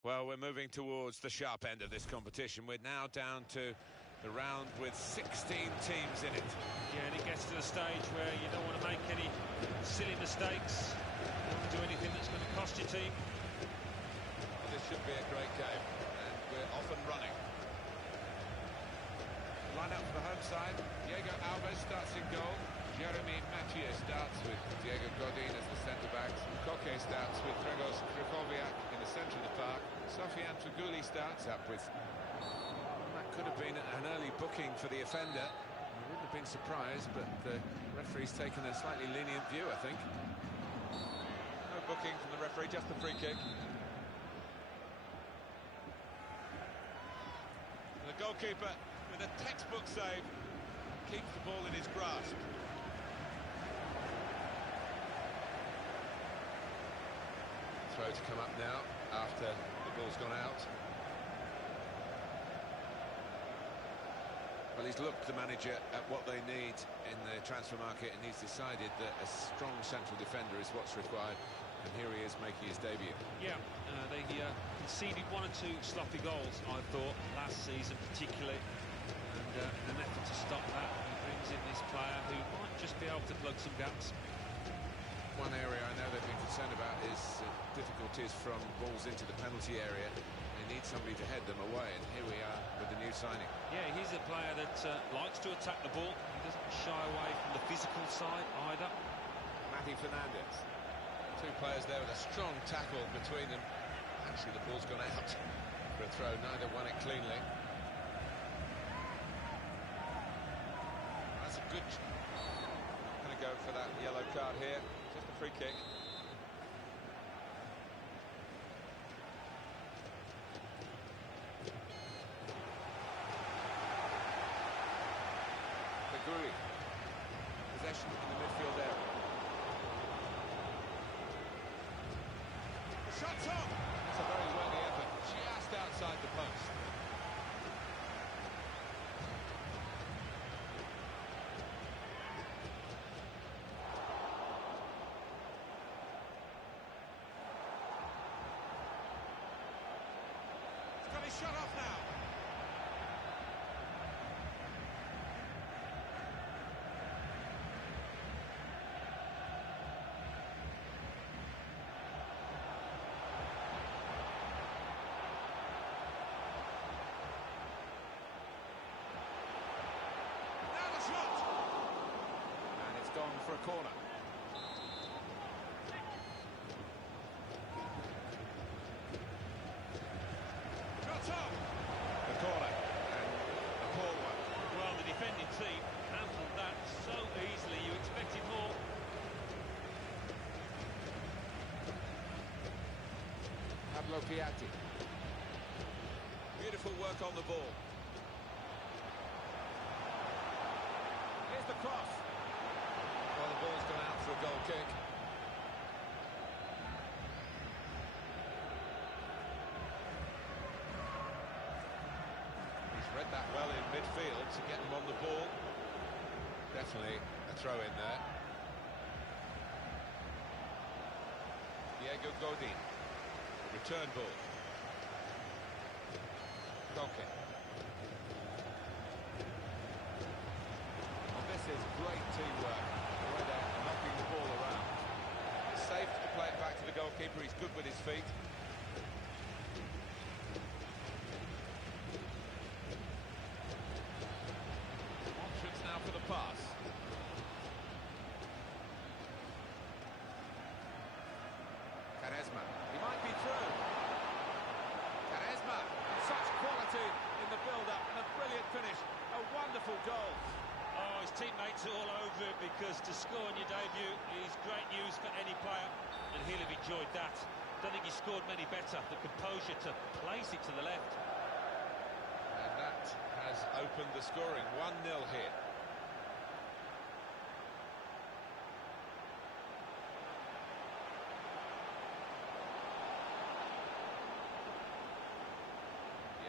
Well, we're moving towards the sharp end of this competition. We're now down to the round with 16 teams in it. Yeah, and it gets to the stage where you don't want to make any silly mistakes. You don't want to do anything that's going to cost your team. Well, this should be a great game, and we're off and running. Line up for the home side. Diego Alves starts in goal. Jeremy Mathieu starts with Diego Godin as the centre-backs. Koke starts with Grzegorz Krychowiak in the centre of the park. Sofian Feghouli starts up with... That could have been an early booking for the offender. I wouldn't have been surprised, but the referee's taken a slightly lenient view, I think. No booking from the referee, just the free kick. And the goalkeeper, with a textbook save, keeps the ball in his grasp. Throw to come up now after the ball's gone out. Well, he's looked, the manager, at what they need in the transfer market, and he's decided that a strong central defender is what's required, and here he is making his debut. Yeah, they conceded 1 or 2 sloppy goals, I thought, last season particularly, and in an effort to stop that, he brings in this player who might just be able to plug some gaps. One area I know they've been concerned about is difficulties from balls into the penalty area. They need somebody to head them away, and here we are with the new signing. Yeah, he's a player that likes to attack the ball. He doesn't shy away from the physical side either. Matty Fernandez. 2 players there with a strong tackle between them. Actually, the ball's gone out for a throw. Neither won it cleanly. That's a good... Going to go for that yellow card here. Just a free kick. Feghouli. Possession in the midfield area. The shot's on! That's a very worthy effort. Just outside the post. Got his shot off now. Now the shot. And it's gone for a corner. The corner, and a poor one. Well, the defending team handled that so easily, you expected more. Pablo Piatti. Beautiful work on the ball. Here's the cross. Well, the ball's gone out for a goal kick. Read that well in midfield to get them on the ball. Definitely a throw in there. Diego Godin. Return ball. Koke. Well, this is great teamwork. The way they're knocking the ball around. It's safe to play it back to the goalkeeper. He's good with his feet. Now for the pass. Quaresma. He might be through. Quaresma. Such quality in the build-up and a brilliant finish. A wonderful goal. Oh, his teammates are all over it, because to score on your debut is great news for any player, and he'll have enjoyed that. Don't think he scored many better. The composure to place it to the left. And that has opened the scoring. 1-0 here.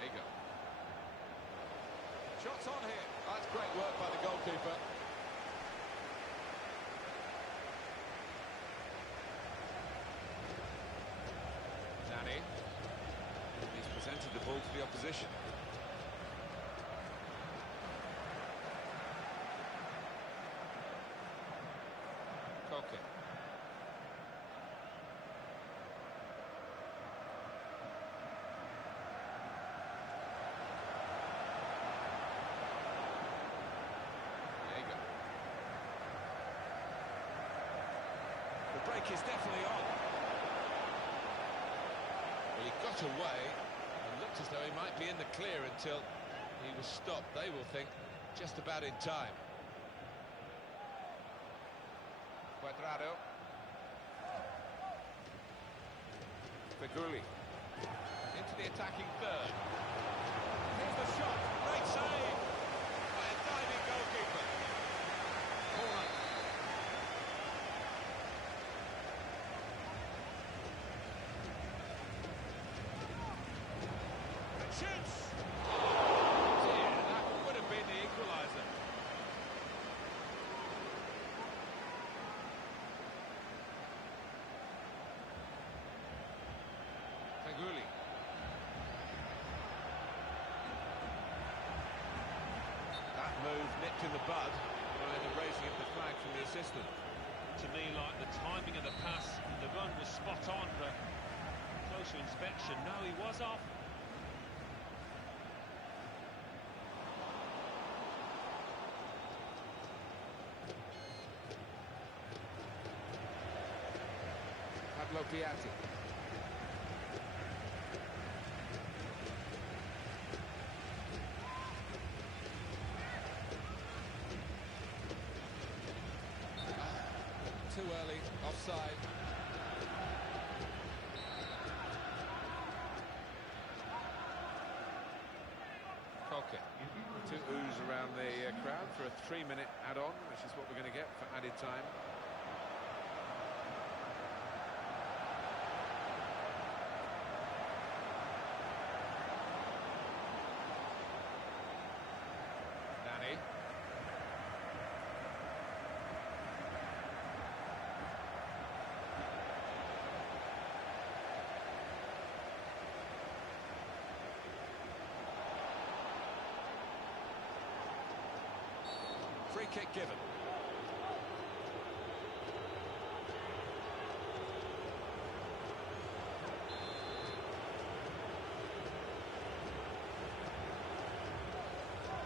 Diego. Shots on here. That's great work by the goalkeeper. Danny. the opposition. Koke. The break is definitely on. Well, he got away and looked as though he might be in the clear until he was stopped. They will think just about in time. Cuadrado. Feguli. Into the attacking third. Here's the shot. Great save by a diving goalkeeper. Corner. Shoots! Oh dear, that would have been the equaliser. Feguli. That move nipped in the bud by the raising of the flag from the assistant. To me, like the timing of the pass, the run was spot on, but closer inspection, no, he was off. Piatti. Too early, offside. Koke. Two oohs around the crowd for a 3-minute add-on, which is what we're going to get for added time. Free kick given.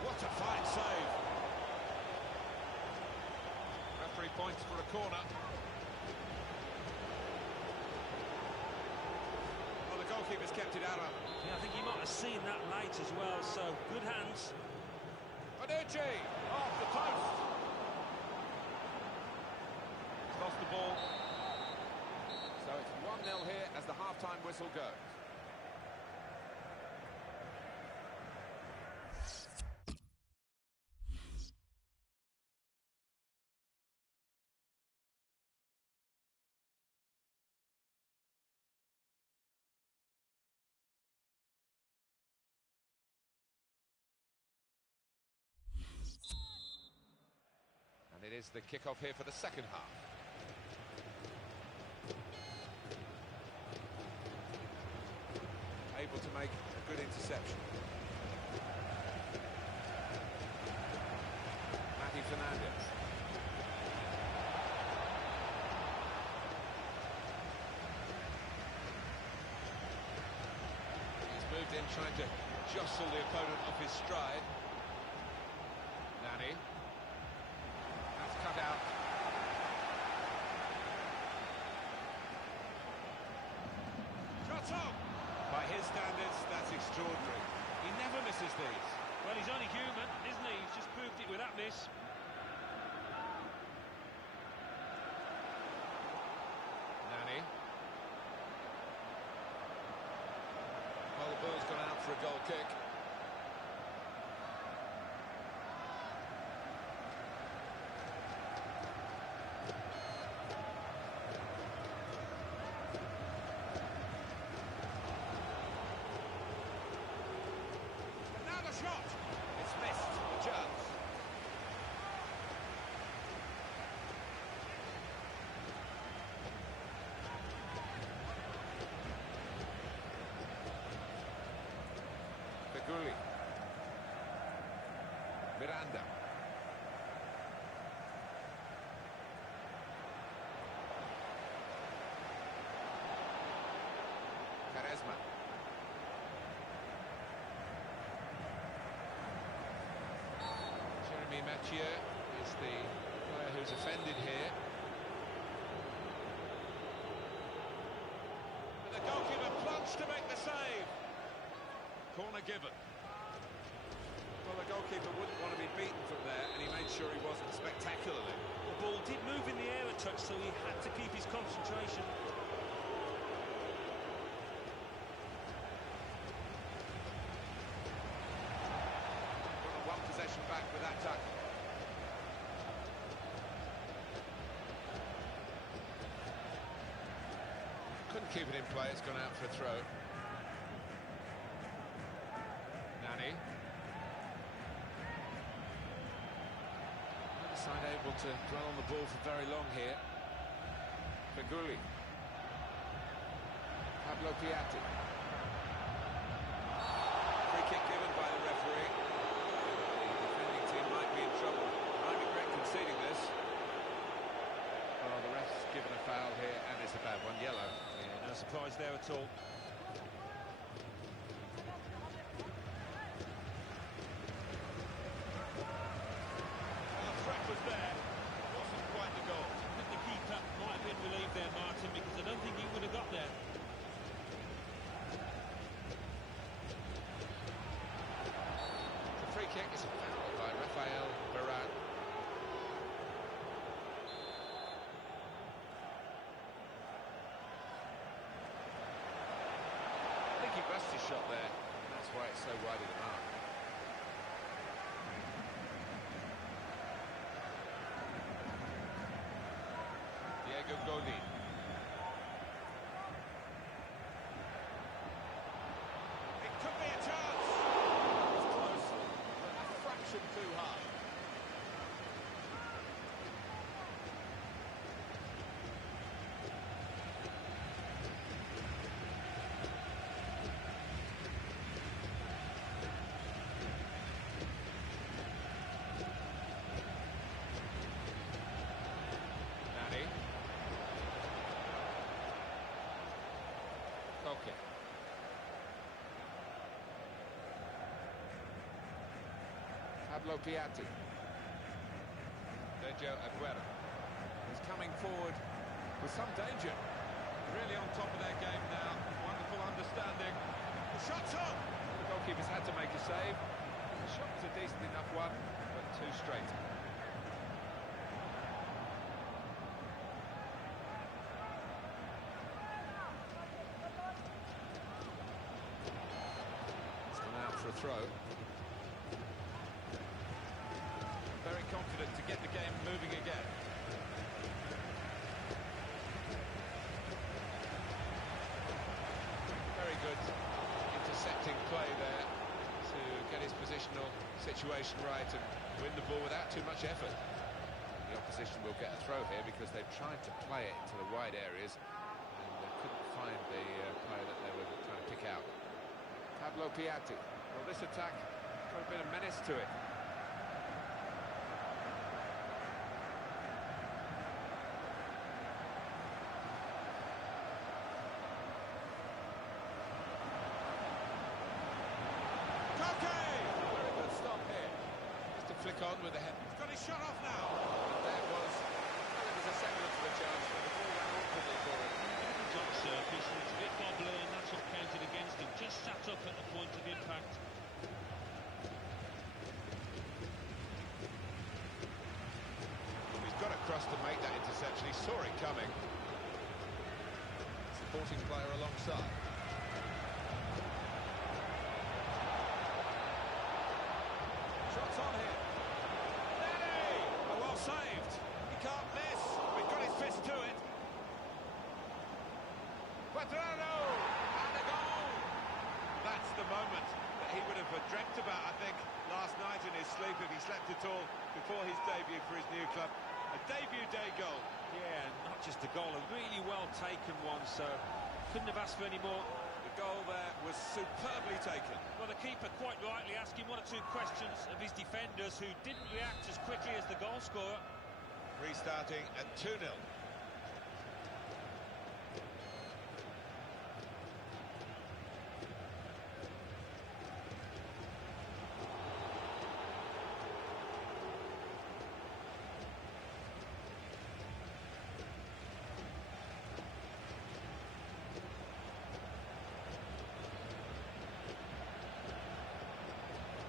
What a fine save. Referee points for a corner. Well, the goalkeeper's kept it out of. Yeah, I think he might have seen that late as well, so good hands. Bonucci off the post. He's lost the ball. So it's 1-0 here as the half-time whistle goes. And it is the kick-off here for the second half. Able to make a good interception. Matty Fernandez. He's moved in trying to jostle the opponent off his stride. Nani. That's cut out. Shot on! By his standards, that's extraordinary. He never misses these. Well, he's only human, isn't he? He's just proved it with that miss. Nani. Well, the ball's gone out for a goal kick. Shot! It's missed the chance. Feghouli. Miranda. Quaresma. Jeremy Mathieu is the player who's offended here. And the goalkeeper plunged to make the save. Corner given. Well, the goalkeeper wouldn't want to be beaten from there, and he made sure he wasn't spectacularly. The ball did move in the air a touch, so he had to keep his concentration. One possession back with that touch. Couldn't keep it in play, it's gone out for a throw. Nani. Neither side able to dwell on the ball for very long here. Feghouli. Pablo Piatti. Free kick given by the referee. The defending team might be in trouble. I regret conceding this. Well, the ref's given a foul here, and it's a bad one, yellow. Yeah, no surprise there at all. Well, the threat was there. Wasn't quite the goal. I think the keeper might have been relieved there, Martin, because I don't think he would have got there. The free kick is a foul by Rafael Varane. I think he burst his shot there, and that's why it's so wide of the mark. Diego Godin. It could be a chance. That was close, but a fraction too high. Nani. Koke. Pablo Piatti. Sergio Aguero. He's coming forward with some danger. Really on top of their game now. Wonderful understanding. The shot's on! The goalkeeper's had to make a save. The shot was a decent enough one, but too straight. It's gone out for a throw. Very confident to get the game moving again. Very good intercepting play there to get his positional situation right and win the ball without too much effort. The opposition will get a throw here because they've tried to play it into the wide areas and they couldn't find the player that they were trying to pick out. Pablo Piatti. Well, this attack got a bit of menace to it. Very good stop here. Just to flick on with the head. He's got his shot off now. And there was, well, it was a semblance of a chance, but the ball ran awkwardly for him. Top surface, and it's a bit wobbly, and that's what counted against him. Just sat up at the point of impact. He's got across to make that interception. He saw it coming. Supporting player alongside. Shots on here. Nani! Oh, well saved. He can't miss. He's got his fist to it. Quadrado! And a goal! That's the moment that he would have dreamt about, I think, last night in his sleep, if he slept at all, before his debut for his new club. A debut day goal. Yeah, not just a goal, a really well taken one, so couldn't have asked for any more. The goal there was superbly taken. Well, the keeper quite rightly asking one or two questions of his defenders who didn't react as quickly as the goal scorer. Restarting at 2-0.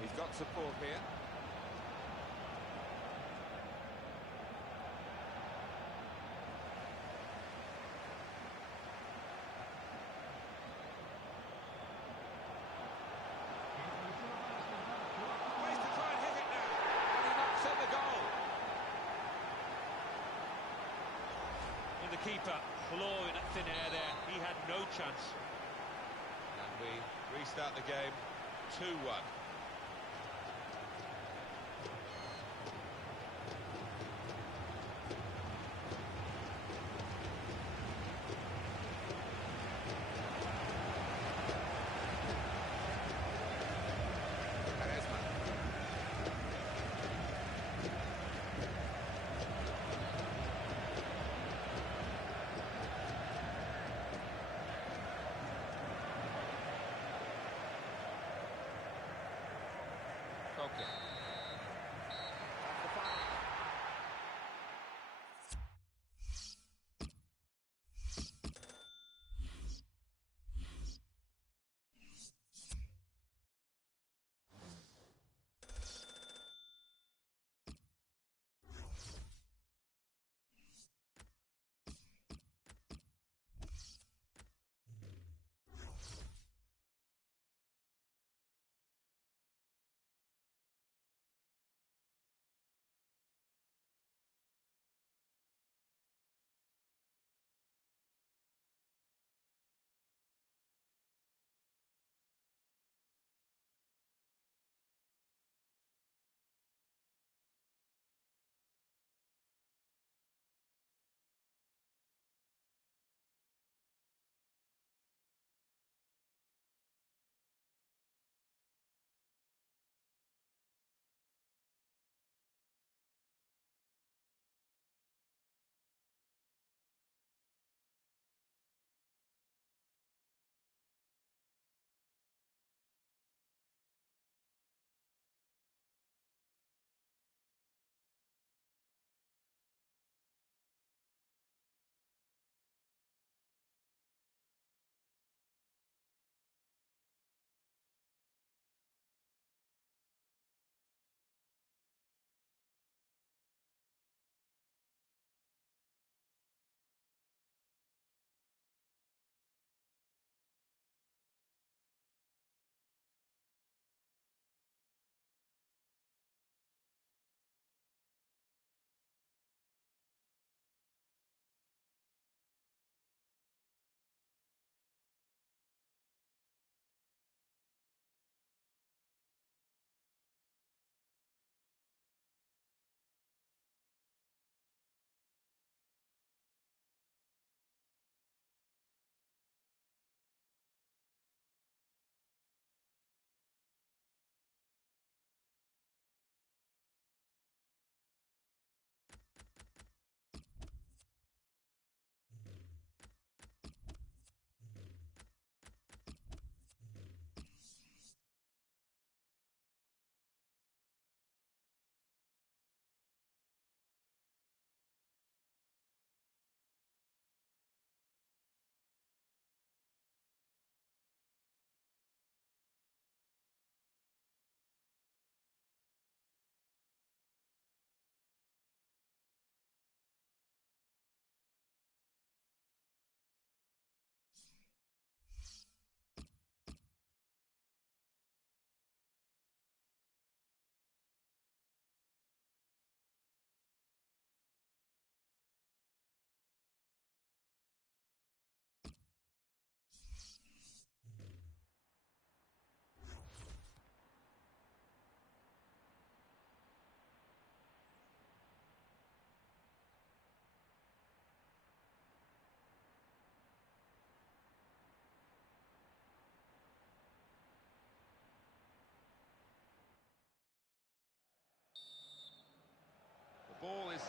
He's got support here. Ways to try and hit it now. And he knocks in the goal. And the keeper clawing at thin air there. He had no chance. And we restart the game 2-1.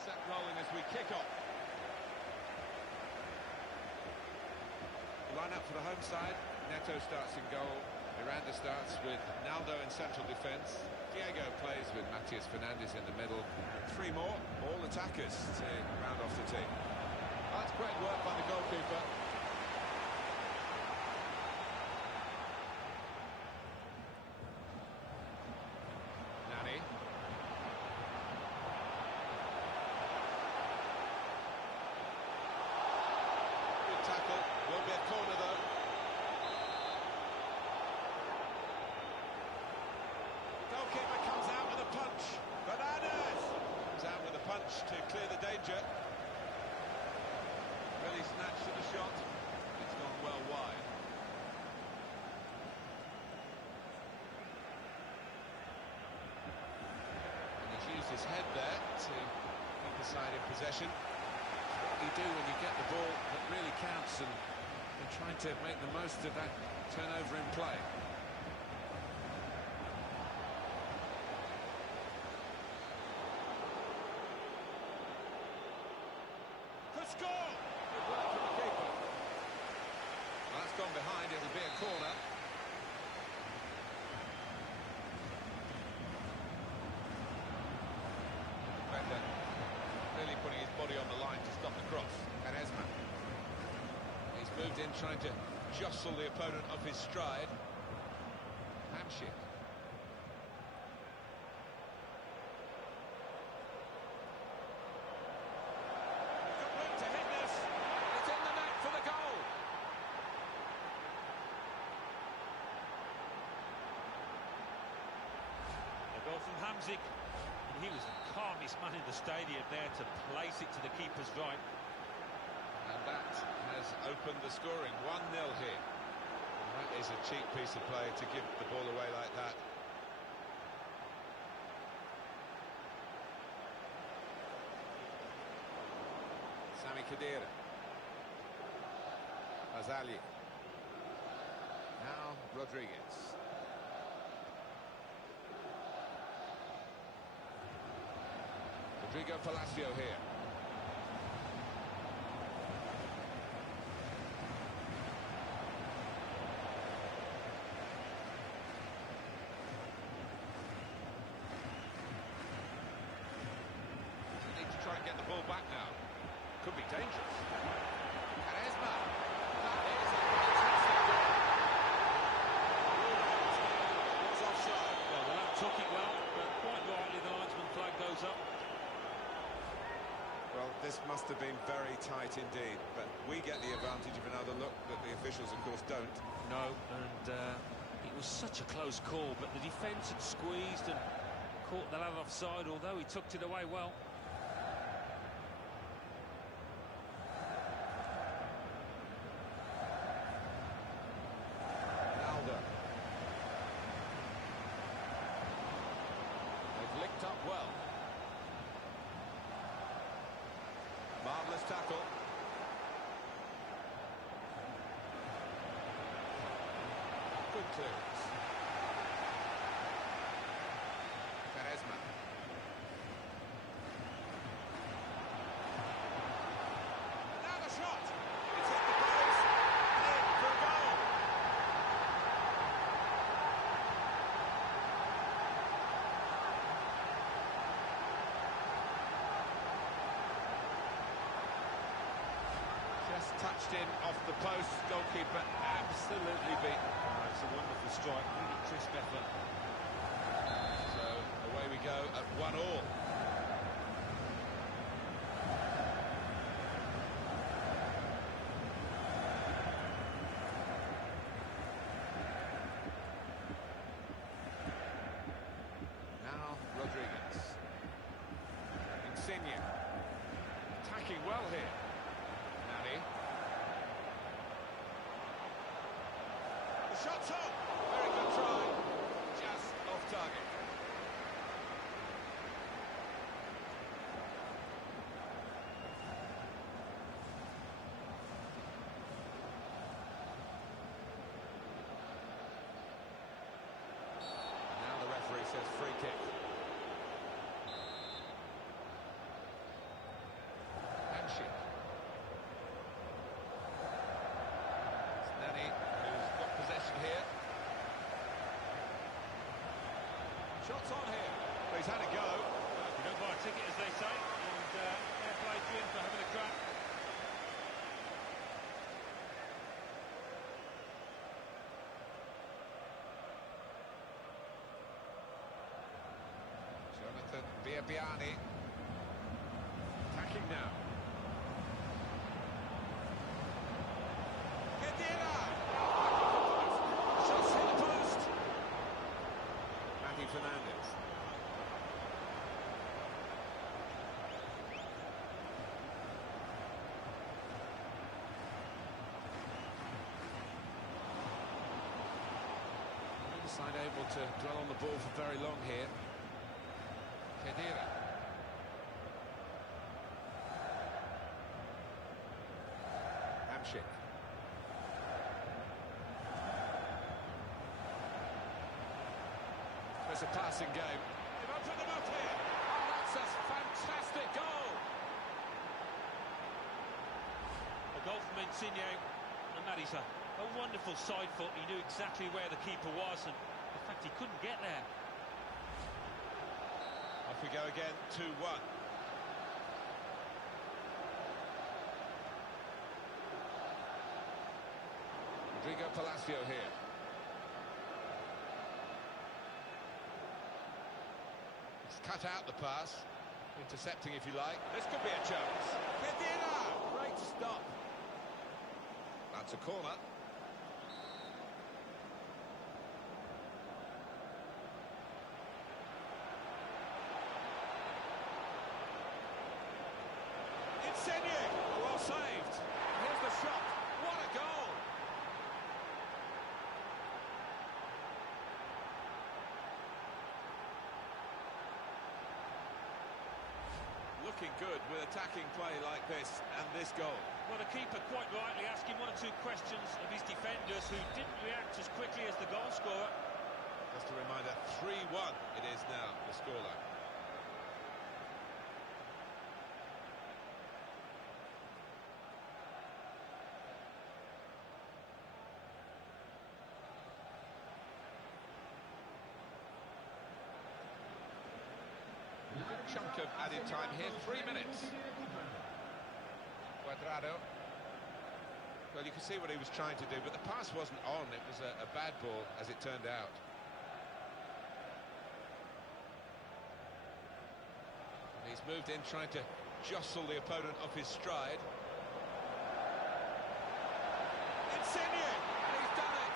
set rolling as we kick off. Line up for the home side. Neto starts in goal. Miranda starts with Naldo in central defence. Diego plays with Matias Fernandes in the middle. Three more, all attackers to round off the team. That's great work by the goalkeeper. Nani. Good tackle. Will be a corner though. Goalkeeper comes out with a punch. Fernandes comes out with a punch to clear the danger. Really snatched at the shot. It's gone well wide. And he's used his head there to keep the side in possession. It's what you do when you get the ball that really counts, and they're trying to make the most of that turnover in play. Score! Good work from the keeper. Well, that's gone behind, it'll be a corner. Defender really putting his body on the line to stop the cross. Quaresma. He's moved in trying to jostle the opponent off his stride. Hamshik. Goal from Hamzik, and he was the calmest man in the stadium there to place it to the keeper's right. And that has opened the scoring. 1-0 here. And that is a cheap piece of play to give the ball away like that. Sami Khedira. Azali. Now Rodriguez. Rodrigo Palacio here. They need to try and get the ball back now. Could be dangerous. Quaresma. That is a fantastic goal. Was offside. Well, the lad took it well, but quite rightly the linesman flag goes up. Well, this must have been very tight indeed, but we get the advantage of another look that the officials, of course, don't. No, and it was such a close call, but the defence had squeezed and caught the lad offside, although he tucked it away well. Naldo. They've linked up well. Marvellous tackle. Good clearance. Quaresma. And now the shot. It's hit the post. In for a goal. Just touched in off the post. Goalkeeper absolutely beaten. It's a wonderful strike, really crisp effort. So away we go at 1-1. Now Rodriguez. Insigne. Attacking well here. Nani. The shot's on. Very good try. Just off target. Now the referee says free kick. Shots on here. Well, he's had a go. Well, you don't buy a ticket, as they say, and fair play to him for having a crack. Jonathan Biabiani attacking now. Kedira! Shots hit the post! Matty Fernandez. Neither side able to dwell on the ball for very long here. Kedira. Hamsik. It's a passing game. They've opened them up here. Oh, that's a fantastic goal. A goal from Insigne, and that is a wonderful side foot. He knew exactly where the keeper was, and in fact he couldn't get there. Off we go again, 2-1. Rodrigo Palacio here. He's cut out the pass, intercepting if you like. This could be a chance. Kedira! Great stop. That's a corner. Insigne! Well saved. Here's the shot. What a goal! Looking good with attacking play like this and this goal. Well, the keeper quite rightly asking one or two questions of his defenders, who didn't react as quickly as the goal scorer. Just a reminder, 3-1 it is now, the scoreline. Good chunk of added time here, 3 minutes. Cuadrado. Well, you can see what he was trying to do, but the pass wasn't on. It was a bad ball, as it turned out. And he's moved in, trying to jostle the opponent off his stride. Insigne! And he's done it!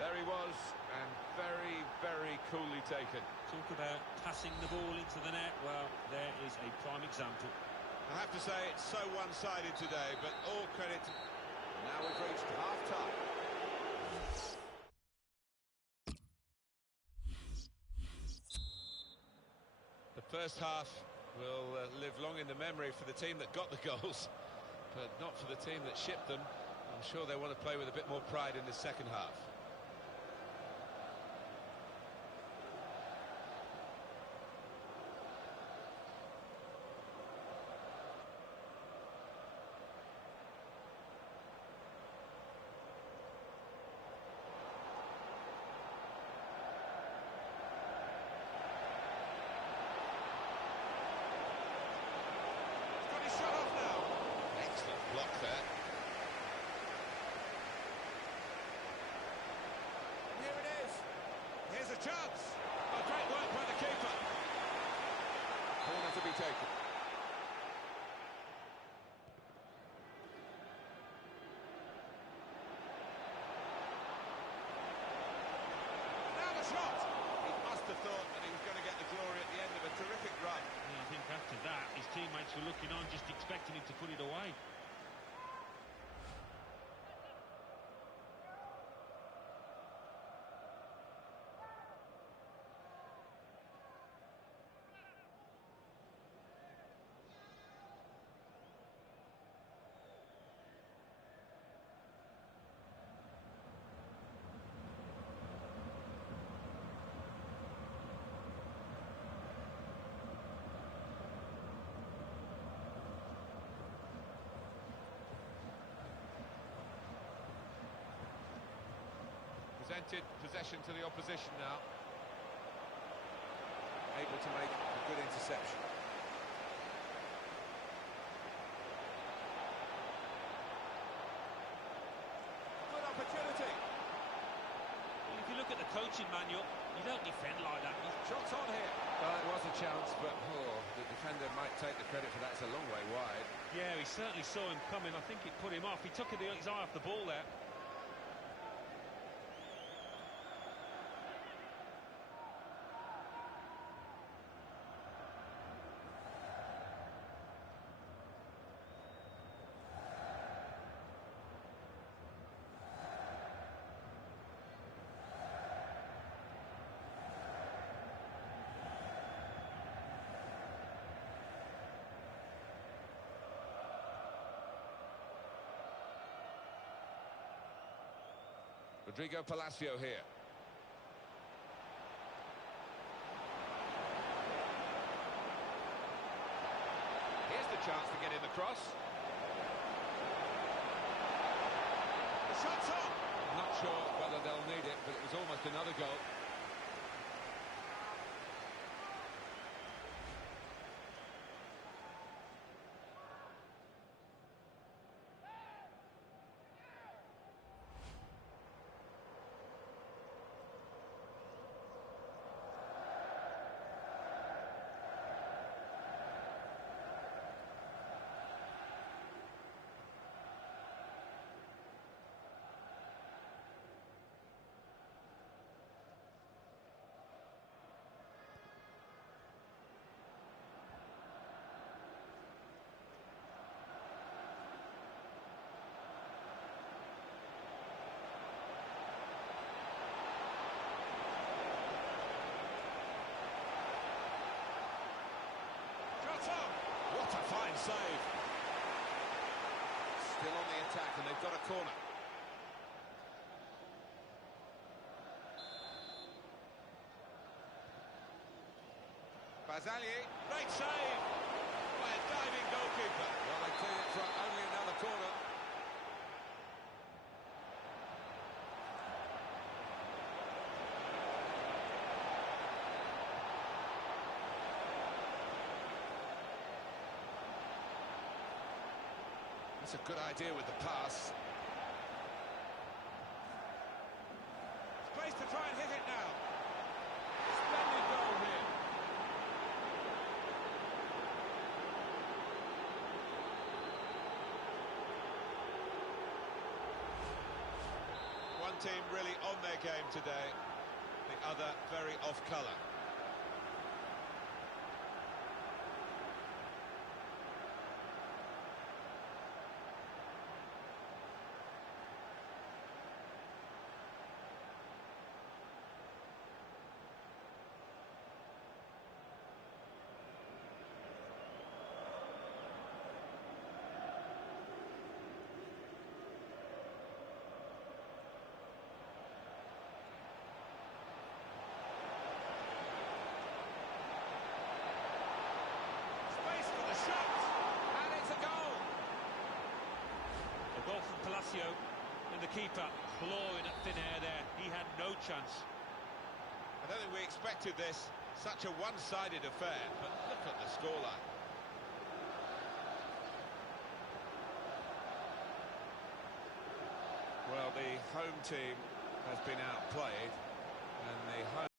There he was, and very, very coolly taken. Talk about passing the ball into the net. Well, there is a prime example. I have to say, it's so one-sided today, but all credit. Now we've reached half-time. The first half will live long in the memory for the team that got the goals, but not for the team that shipped them. I'm sure they want to play with a bit more pride in the second half. Shut off now. Excellent block there. Here it is. Here's a chance. Oh, great work by the keeper. Corner to be taken. Now the shot. He must have thought that he was going to get the glory at the end of a terrific run. I think after that, his teammates were looking on, just expecting him to put it away. Presented possession to the opposition now. Able to make a good interception. Good opportunity. Well, if you look at the coaching manual, you don't defend like that. Shots on here. Well, it was a chance, but the defender might take the credit for that. It's a long way wide. Yeah, he certainly saw him coming. I think it put him off. He took his eye off the ball there. Rodrigo Palacio here. Here's the chance to get in the cross. The shot's on! Not sure whether they'll need it, but it was almost another goal. What a fine save. Still on the attack, and they've got a corner. Bazalier, great save by a diving goalkeeper. Well, they cleared it from only another corner. That's a good idea with the pass. Space to try and hit it now. Splendid goal here. One team really on their game today, the other very off colour. Palacio and the keeper clawing at thin air there. He had no chance. I don't think we expected this. Such a one-sided affair, but look at the scoreline. Well, the home team has been outplayed, and the home